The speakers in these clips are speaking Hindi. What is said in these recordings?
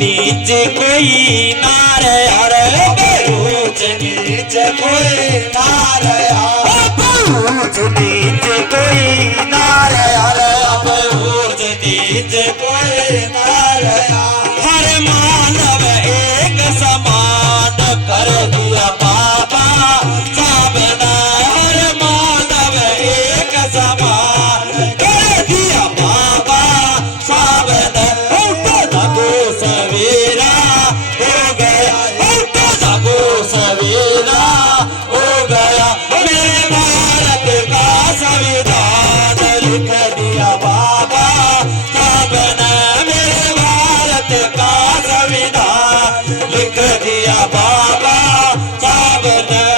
नीच कोई ना रे अरे ऊंच नीच कोई ना रे ऊंच नीच कोई ना रे अरे ऊंच नीच कोई ना रे हर मानव एक समान कर दिया बाबा सबने हर मानव एक समान कर दिया बाबा सबने जागो सवेरा हो गया जागो सवेरा हो गया मेरे भारत का संविधान लिख दिया बाबा सबने मेरे भारत का संविधान लिख दिया बाबा सबने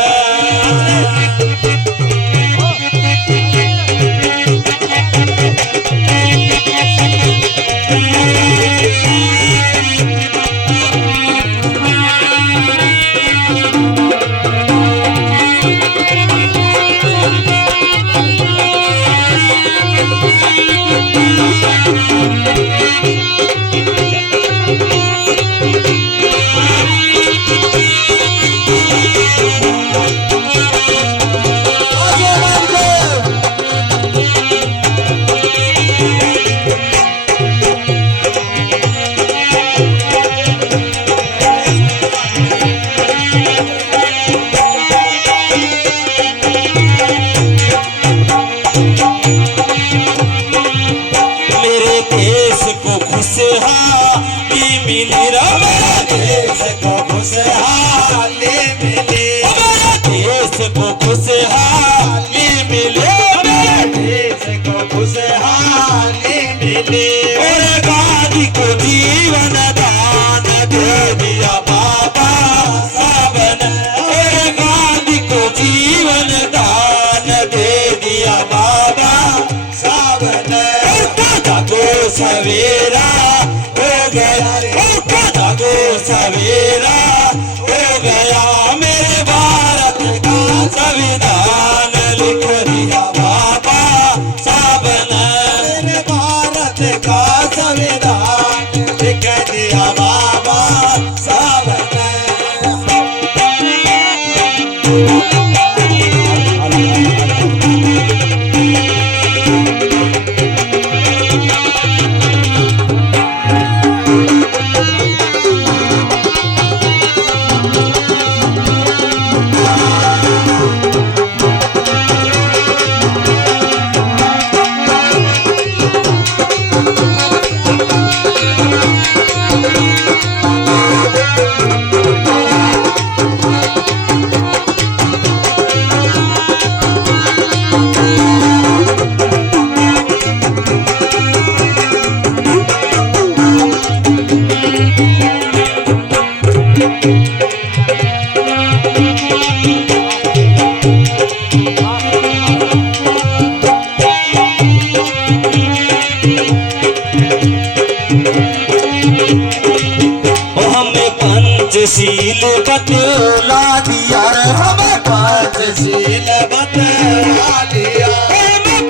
खुशहाली मिली मेरे देश को खुशहाली मिली मेरे देश को खुशहाली मिली मेरे देश को खुशहाली मिली और गांधी को जीवन दान दे दिया बाबा सबने और गांधी को जीवन दान दे दिया बाबा सबने जागो सवेरा हो गया जागो सवेरा हो गया मेरे भारत का संविधान लिख दिया बाबा सबने मेरे भारत का संविधान लिख दिया बाबा सबने पंचशील बतला दिया हमें पंचशील बतला दिया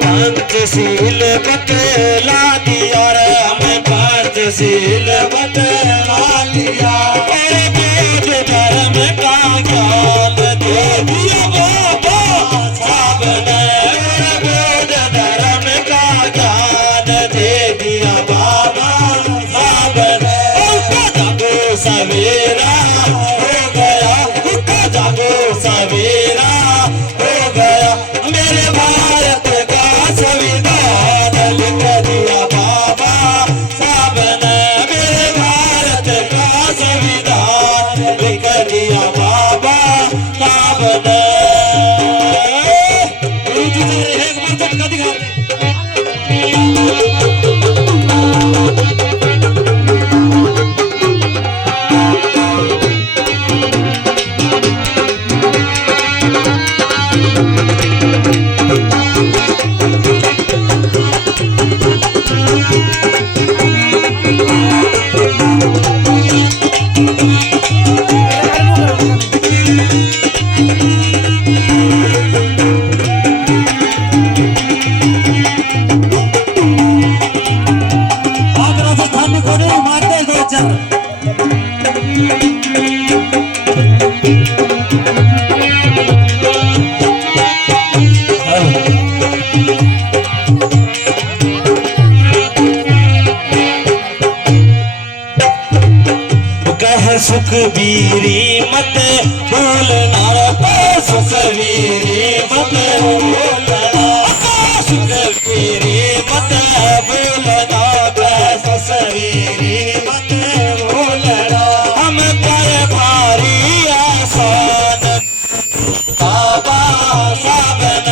पंचशील बतला दिया हमें पंचशील बतला दिया और वेद धर्म का ज्ञान दे दिया बाबा सबने वेद धर्म का ज्ञान दे दिया बाबा सबने जागो सवेरा सवेरा हो गया मेरे भारत का संविधान लिख दिया बाबा सबने सुखबीरी मत भूलना सुखबीरी मत भूलना सुखबीरी मत भूलना सुखबीरी मत भूलना हम पर भारी आसान बाबा साबन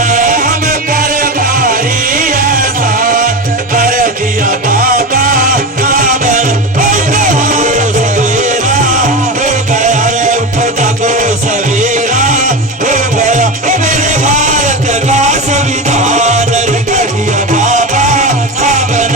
हम पर भारी आसान कर दिया बाबा साबन सवेरा हो गया रे उठता को सवेरा हो गया मेरे भारत का संविधान कर दिया बाबा साबन